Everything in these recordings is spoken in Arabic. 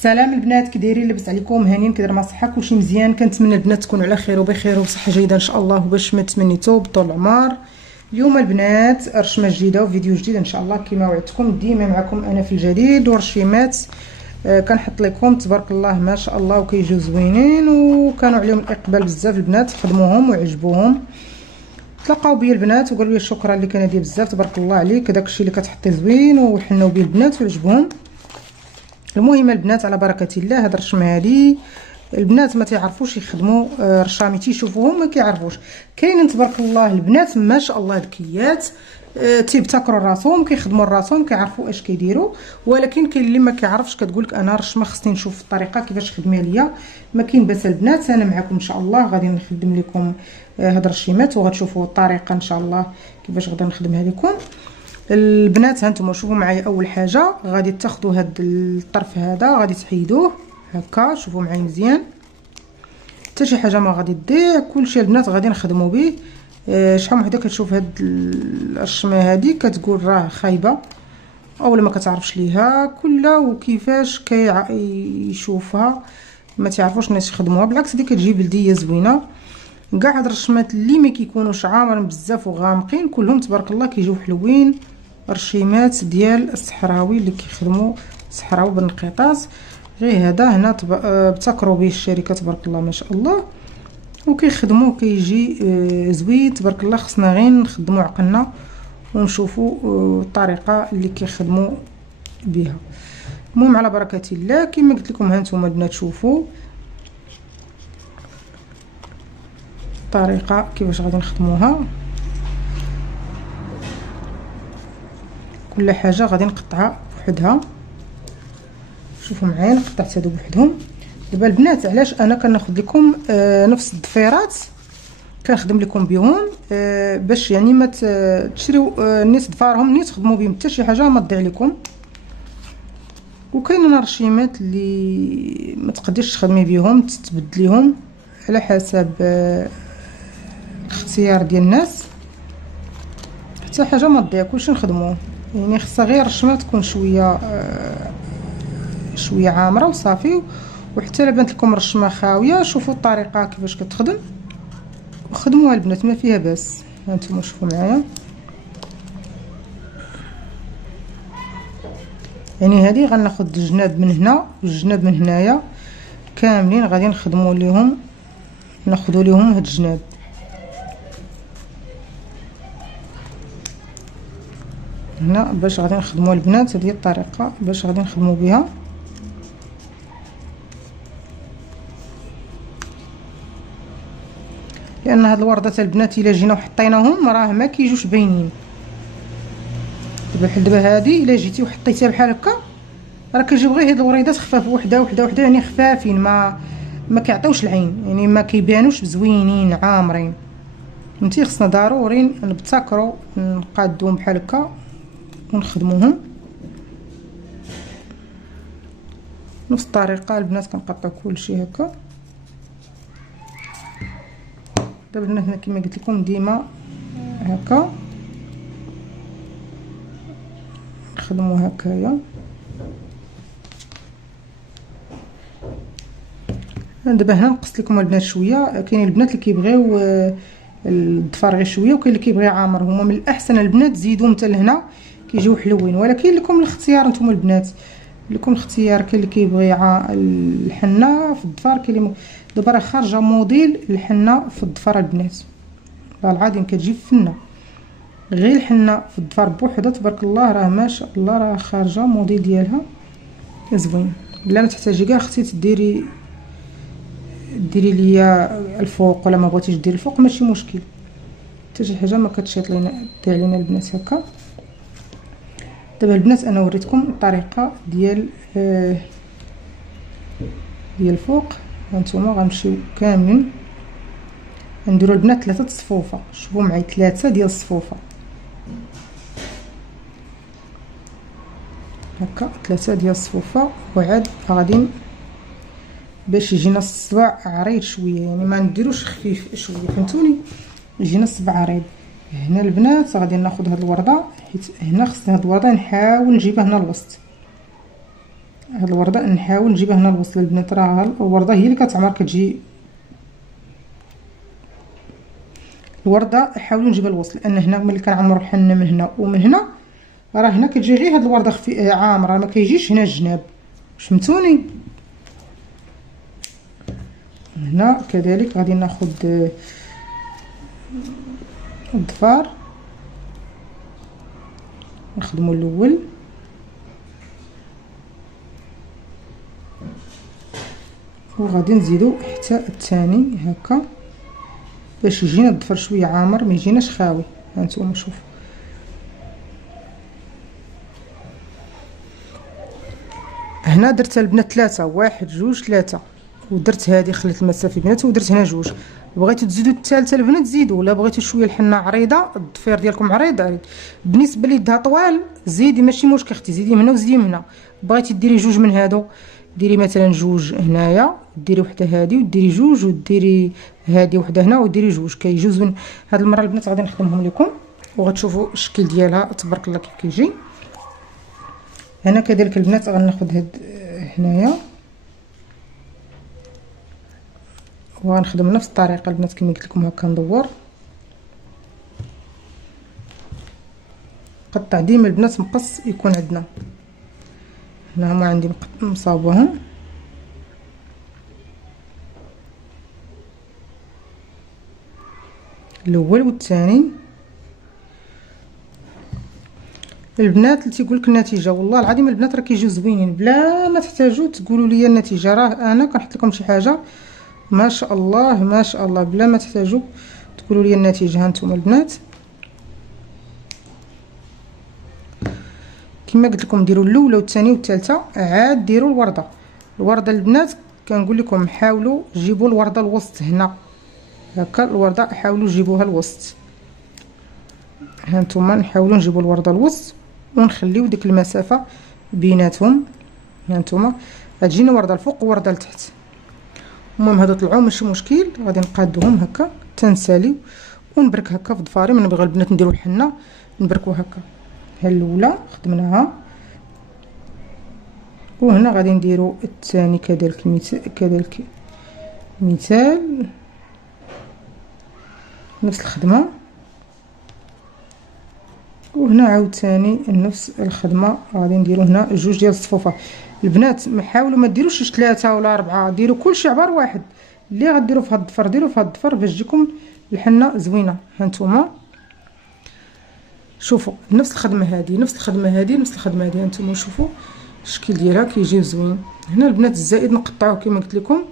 السلام البنات، كي دايرين؟ لاباس عليكم؟ هانيين؟ كي داير مع صحه؟ كلشي مزيان؟ كنتمنى البنات تكونوا على خير وبخير وبصحه جيده ان شاء الله، باش ما تمنيتو بطول العمر. اليوم البنات رشمه جديده وفيديو جديد ان شاء الله، كما وعدتكم ديما معكم انا في الجديد ورشيمات. كنحط لكم تبارك الله ما شاء الله وكيجيو زوينين، وكانوا عليهم الاقبال بزاف البنات، خدموهم وعجبوهم. تلاقاو بيا البنات وقالوا لي شكرا اللي كان هادي بزاف، تبارك الله عليك، داكشي اللي كتحطي زوين، وحناو بيه البنات وعجبهم. المهم البنات على بركه الله، هاد الرشمه هادي البنات ما تعرفوش يخدموا رشامي، تيشوفوهم ما كيعرفوش. كاينين تبارك الله البنات ما شاء الله ذكيات، تيبتكروا راسهم، كيخدموا راسهم، كيعرفوا اش كيديروا. ولكن كاين اللي ما كيعرفش، كتقولك انا رشمه خصني نشوف الطريقه كيفاش خدمها ليا. ما كاين باس البنات، انا معكم ان شاء الله غادي نخدم لكم هاد الرشيمات، وغتشوفوا الطريقه ان شاء الله كيفاش غادي نخدمها لكم البنات. هانتوما شوفوا معايا، اول حاجه غادي تاخذوا هاد الطرف هذا غادي تحيدوه هكا، شوفوا معايا مزيان، حتى شي حاجه ما غادي تضيع، كلشي البنات غادي نخدموا به. شحال من وحده كتشوف هاد الرشمه هادي كتقول راه خايبه اولا ما كتعرفش ليها كلها وكيفاش كيشوفها، ما تعرفوش الناس يخدموها. بالعكس دي كتجي بلديه زوينه. كاع هاد الرشمات اللي ما كيكونوش عامرين بزاف وغامقين كلهم تبارك الله كيجيو حلوين. رشيمات ديال الصحراوي اللي كيخدموا الصحراوي بالنقيطات، غير هذا هنا ابتكروا به الشركه تبارك الله ما شاء الله، وكيخدموا كيجي زوين تبارك الله. خصنا غير نخدموا عقلنا ونشوفوا الطريقه اللي كيخدموا بها. المهم على بركه الله كما قلت لكم، هانتوما البنات شوفوا الطريقه كيفاش غادي نخدموها. كل حاجه غادي نقطعها بوحدها، شوفوا معايا قطعت هادو بوحدهم. دابا البنات علاش انا كناخذ لكم نفس الضفيرات كنخدم لكم بهم، باش يعني ما تشريو الناس ضفارهم ني تخدموا بهم حتى شي حاجه ما تضيع لكم. وكاينين رشيمات اللي ما تقدريش تخدمي بهم، تتبدليهم على حسب الاختيار ديال الناس، حتى حاجه ما تضيع، كلشي نخدموه. يعني خصها غير الرشمه تكون شويه عامره وصافي. وحتى الا بانت لكم رشمه خاويه شوفوا الطريقه كيفاش كتخدم وخدموها البنات، ما فيها باس. هانتوما شوفوا معايا، يعني هذه غناخذ الجناب من هنا والجناب من هنايا كاملين غادي نخدموا ليهم، ناخذوا ليهم هاد الجناب هنا باش غادي نخدموا البنات. هذه الطريقه باش غادي نخدموا بها. لان هاد الوردات البنات الا جينا وحطيناهم راه ما كيجوش باينين. دابا هادي الا جيتي وحطيتيها بحال هكا راه كيجيو غير هاد الوريدات خفاف، وحده وحده وحده، يعني خفافين، ما كيعطيوش العين، يعني ما كيبانوش زوينين عامرين. فهمتي؟ خصنا ضروري نبتكروا نقادوهم بحال هكا ونخدموهم نفس الطريقه. البنات كنقطعوا كلشي هكا. دابا البنات هنا كما قلت لكم ديما هكا نخدموا هكايا. دابا هنا نقصت لكم البنات شويه، كاين البنات اللي كيبغيو الضفار غير شويه، وكاين اللي كيبغي عامر. هما من الاحسن البنات تزيدوهم حتى لهنا كيجيو حلوين، ولكن لكم الاختيار نتوما البنات، لكم الاختيار. كاين اللي كيبغي الحنه في الضفار، كاين اللي دابا راه خارجه موديل الحنه في الضفار البنات، والله العظيم كتجي فنه. غير الحنه في الضفار بوحدها تبارك الله راه ما شاء الله، راه خارجه موديل ديالها زوين، بلا ما تحتاجي كاع اختي ديري ليا الفوق، ولا ما بغيتيش ديري الفوق ماشي مشكل، حتى شي حاجه ما كتشيط لينا تضيع لينا البنات هكا. دابا البنات انا وريتكم الطريقه ديال الفوق. هانتوما غنمشيو كاملين نديروا البنات 3 صفوفه. شوفوا معايا 3 ديال الصفوفه هكا، 3 ديال الصفوفه. وعاد غادي باش يجينا الصبع عريض شويه، يعني ما نديروش خفيف شويه، فهمتوني؟ يجينا الصبع عريض. هنا البنات غادي ناخذ هاد الورده، حيت هنا خصنا هاد الورده نحاول نجيبها هنا الوسط، هاد الورده نحاول نجيبها هنا الوصل البنات، راه الورده هي اللي كتعمر كتجي الورده، حاولوا نجيبها الوصل، لان هنا ملي كنعمروا الحنه من هنا ومن هنا راه هنا كتجي غير هاد الورده عامره، ما كيجيش هنا الجناب، فهمتوني. هنا كذلك غادي ناخذ الضفار نخدموا الاول وغادي نزيدو حتى الثاني هكا باش يجينا الضفر شويه عامر ما يجيناش خاوي. هانتوما شوفوا هنا درت البنات 3 1 2 3 ودرت هذه خليت المسافه بيناتهم ودرت هنا 2. بغيتو تزيدوا الثالثه البنات زيدوا، ولا بغيتو شويه الحنه عريضه الضفير ديالكم عريض بالنسبه لي يدها طوال زيدي ماشي مشكل اختي، زيدي من هنا وزيدي من هنا. بغيتي ديري 2 من هادو ديري مثلا 2 هنايا وديري وحده هذه وديري 2 وديري هذه وحده هنا وديري 2 كيجيو زوين. هاد المره البنات غادي نخدمهم لكم وغتشوفوا الشكل ديالها تبارك الله كيف كيجي. هنا كذلك البنات غناخذ هاد هنايا وغنخدم نفس الطريقه البنات كما قلت لكم هكا ندور قطع ديما البنات مقص يكون عندنا. هنا هما عندي مصاوبهم الاول والثاني. البنات اللي تيقول لك النتيجه والله العظيم البنات راه كيجيو زوينين بلا ما تحتاجوا تقولوا لي النتيجه، راه انا كنحط لكم شي حاجه ما شاء الله ما شاء الله بلا ما تحتاجوا تقولوا لي النتيجه. هانتوما البنات كما قلت لكم ديروا الاولى والثانيه والثالثه عاد ديروا الورده البنات كنقول لكم حاولوا جيبوا الورده الوسط هنا هكا، الورده حاولوا جيبوها الوسط. هانتوما نحاولوا نجيبوا الورده الوسط ونخليو ديك المسافه بيناتهم. هانتوما غتجينا ورده الفوق وورده لتحت. المهم هادو طلعوا ماشي مشكل، غادي نقادوهم هكا تنساليو ونبرك هكا في ضفاري. من بغا البنات نديرو الحنه نبركو هكا. ها الاولى خدمناها وهنا غادي نديرو الثاني كذلك مثال نفس الخدمه، وهنا عاوتاني نفس الخدمه غادي نديرو هنا 2 ديال الصفوفه. البنات ما حاولوا ما ديروش 3 ولا 4، ديروا كلشي عبار واحد. اللي غديروا في هاد الضفر ديروا في هاد الضفر باش تجيكم الحنه زوينه. هانتوما شوفوا نفس الخدمه هذه نفس الخدمه هذه نفس الخدمه هذه. هانتوما شوفوا الشكل ديالها كيجي زوين. هنا البنات الزائد نقطعوه كما قلت لكم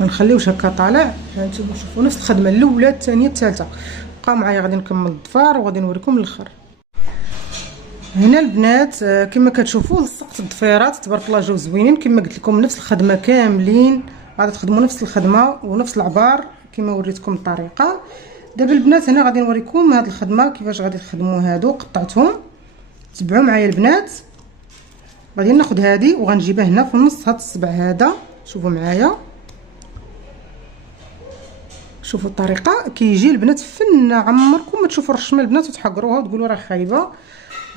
ونخليوش هكا طالع. هانتوما شوفوا نفس الخدمه الاولى الثانيه الثالثه. بقاو معايا غادي نكمل الضفار وغادي نوريكم الاخر. هنا البنات كما كتشوفوا لصقت الضفيرات تبارك الله جاو زوينين كما قلت لكم نفس الخدمه كاملين غادي تخدموا نفس الخدمه ونفس العبار كما وريتكم الطريقه. دابا البنات هنا غادي نوريكم هاد الخدمه كيفاش غادي تخدموا. هادو قطعتهم تبعوا معايا البنات. غادي ناخذ هذه وغنجيبها هنا في النص هاد الصبع هذا. شوفوا معايا شوفوا الطريقه كيجي البنات فن. عمركم ما تشوفوا الرشمه البنات وتحقروها وتقولوا راه خايبه.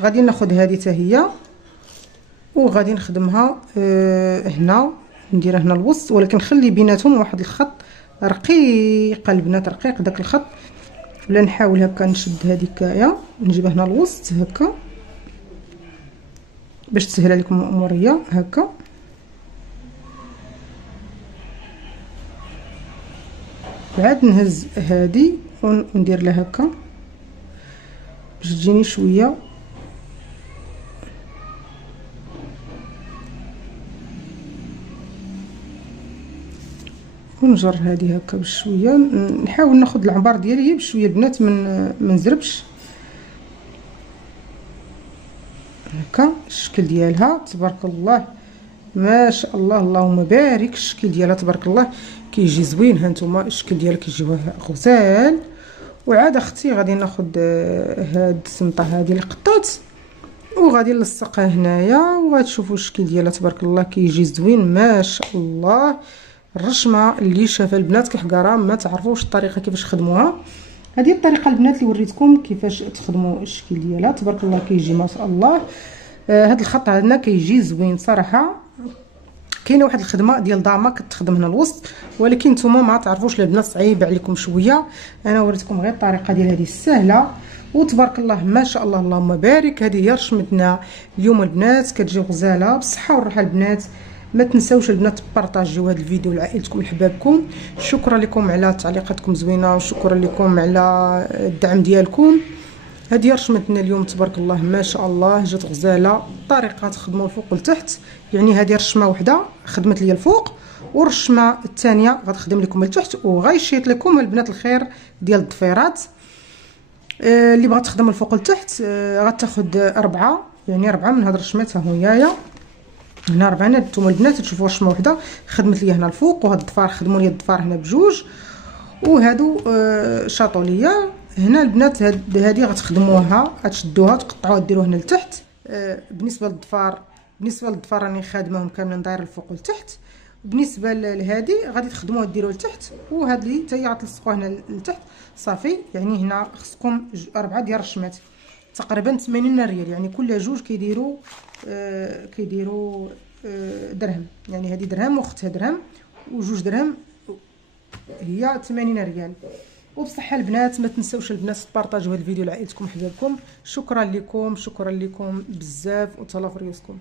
غادي ناخذ هذه حتى هي وغادي نخدمها هنا نديرها هنا الوسط، ولكن نخلي بيناتهم واحد الخط رقيق البنات رقيق داك الخط. ولا نحاول هكا نشد هذه الكايه نجيبها هنا الوسط هكا باش تسهل عليكم الاموريه هكا. بعد نهز هذه وندير لها هكا باش تجيني شويه ونجر هذه هكا بشويه. نحاول ناخذ العنبر ديالي بشويه البنات من نزربش هكا. الشكل ديالها تبارك الله ما شاء الله اللهم بارك. الشكل ديالها تبارك الله كيجي زوين. هانتوما الشكل ديالها كيجيو غزال. وعاد اختي غادي ناخذ هاد السمطه هذه اللي قطعت وغادي نلصقها هنايا وغتشوفوا الشكل ديالها تبارك الله كيجي زوين ما شاء الله. الرشمه اللي شافها البنات كحقاره ما تعرفوش الطريقه كيفاش خدموها. هذه الطريقه البنات اللي وريتكم كيفاش تخدموا الشكل ديالها تبارك الله كيجي ما شاء الله. هاد الخط عندنا كيجي زوين صراحه. كاينه واحد الخدمه ديال داما كتخدم هنا الوسط، ولكن نتوما ما تعرفوش البنات صعيب عليكم شويه. انا وريتكم غير الطريقه ديال هذه السهله، وتبارك الله ما شاء الله اللهم بارك. هذه هي رشمتنا اليوم البنات، كتجي غزاله بالصحه والراحه البنات. ما تنساوش البنات تبارطاجيو هذا الفيديو لعائلتكم لحبابكم. شكرا لكم على تعليقاتكم زوينه، وشكرا لكم على الدعم ديالكم. هذه رشمتنا اليوم تبارك الله ما شاء الله، جات غزاله. الطريقه تخدموا الفوق لتحت، يعني هذه رشمه وحده خدمت لي الفوق، والرشمه الثانيه غتخدم لكم لتحت. وغيشيط لكم البنات الخير ديال الضفيرات. اللي بغات تخدم الفوق لتحت غتاخد 4، يعني 4 من هاد الرشمات. ها هيايا هنا 4. نتوما البنات تشوفوا رشمه وحده خدمت لي هنا الفوق، وهاد الضفار خدموا لي الضفار هنا بجوج، وهادو شاطوا ليا هنا البنات. هادي غتخدموها، غتشدوها تقطعوها ديروها هنا لتحت. بالنسبه للضفار راني خادماهم كاملين داير الفوق والتحت. بالنسبه لهادي غادي تخدموها ديروها لتحت، وهادي حتى هي غتلصقوها هنا لتحت صافي. يعني هنا خصكم 4 ديال الرشمات تقريبا 80 ريال، يعني كل جوج كيديروا درهم. يعني هذه درهم واختها درهم وجوج درهم، هي 80 ريال. وبصحه البنات ما تنساوش البنات تبارطاجيو هذا الفيديو لعائلتكم وحبابكم. شكرا لكم بزاف، وتهلاو في ريوسكم.